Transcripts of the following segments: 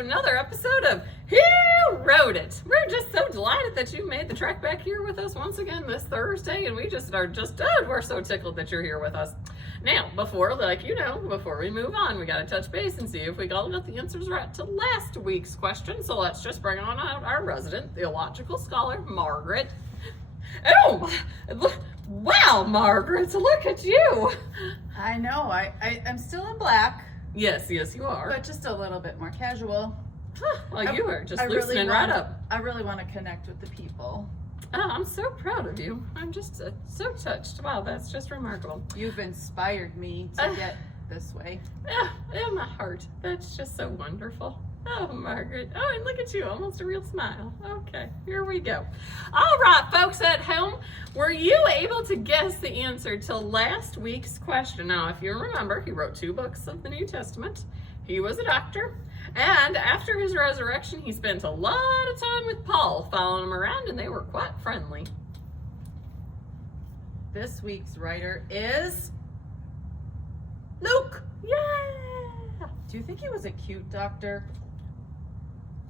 another episode of Who Wrote It? We're just so delighted that you made the trek back here with us once again this Thursday, and we're so tickled that you're here with us. Now, before we move on, we got to touch base and see if we got the answers right to last week's question. So let's just bring on out our resident theological scholar, Margaret. Oh, wow, Margaret, look at you. I know, I'm still in black. Yes, you are. But just a little bit more casual. Well, you are just loosening right up. I really want to connect with the people. Oh, I'm so proud of you. I'm just so touched. Wow, that's just remarkable. You've inspired me to get this way. In my heart. That's just so wonderful. Oh, Margaret. Oh, and look at you. Almost a real smile. Okay, here we go. All right, folks at home, were you able to guess the answer to last week's question? Now, if you remember, he wrote 2 books of the New Testament. He was a doctor. And after his resurrection, he spent a lot of time with Paul, following him around, and they were quite friendly. This week's writer is Luke. Yeah! Do you think he was a cute doctor?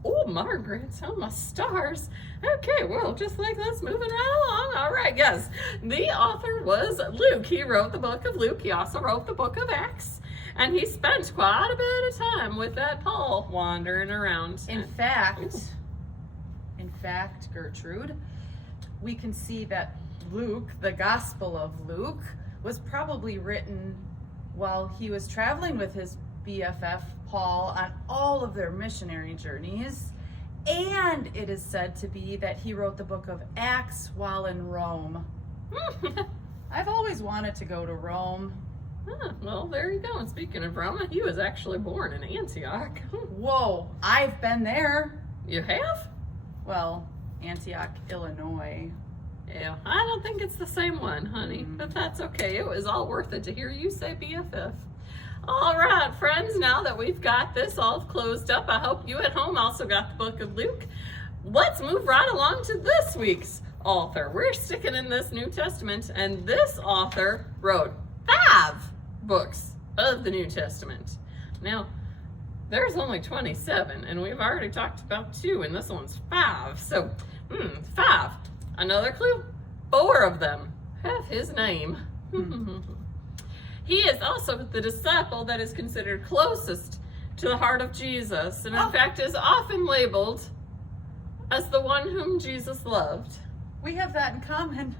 Oh, Margaret, oh my stars. Okay, well, just like that's moving right along. All right, yes. The author was Luke. He wrote the book of Luke. He also wrote the book of Acts. And he spent quite a bit of time with that Paul wandering around. In fact, Gertrude, we can see that Luke, the Gospel of Luke, was probably written while he was traveling with his BFF Paul on all of their missionary journeys. And it is said to be that he wrote the book of Acts while in Rome. I've always wanted to go to Rome. Well, there you go. And speaking of Rome, he was actually born in Antioch. Whoa, I've been there. You have? Well, Antioch, Illinois. Yeah, I don't think it's the same one, honey, but that's okay. It was all worth it to hear you say BFF. All right, friends, now that we've got this all closed up, I hope you at home also got the book of Luke. Let's move right along to this week's author. We're sticking in this New Testament, and this author wrote 5 books of the New Testament. Now, there's only 27, and we've already talked about 2, and this one's 5. So, 5. Another clue, 4 of them have his name. He is also the disciple that is considered closest to the heart of Jesus, and in fact is often labeled as the one whom Jesus loved. We have that in common.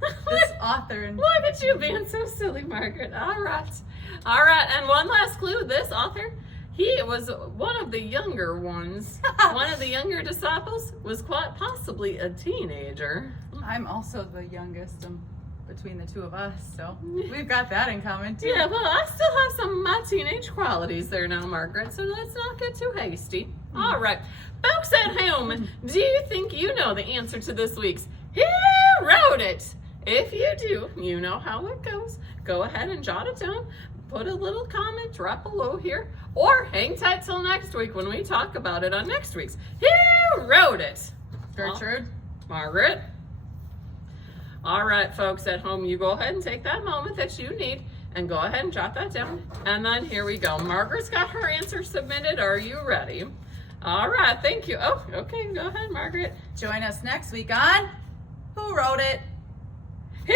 This author and look at you being so silly, Margaret. All right, and one last clue. This author, he was one of the younger ones. One of the younger disciples, was quite possibly a teenager. I'm also the youngest between the 2 of us, so we've got that in common too. Yeah, well, I still have some of my teenage qualities there now, Margaret, so let's not get too hasty. All right, folks at home, do you think you know the answer to this week's Who Wrote It? If you do, you know how it goes. Go ahead and jot it down. Put a little comment right below here, or hang tight till next week when we talk about it on next week's Who Wrote It? Gertrude. Margaret. All right, folks at home, you go ahead and take that moment that you need and go ahead and jot that down. And then here we go. Margaret's got her answer submitted. Are you ready? All right, thank you. Oh, okay, go ahead, Margaret. Join us next week on Who Wrote It? Who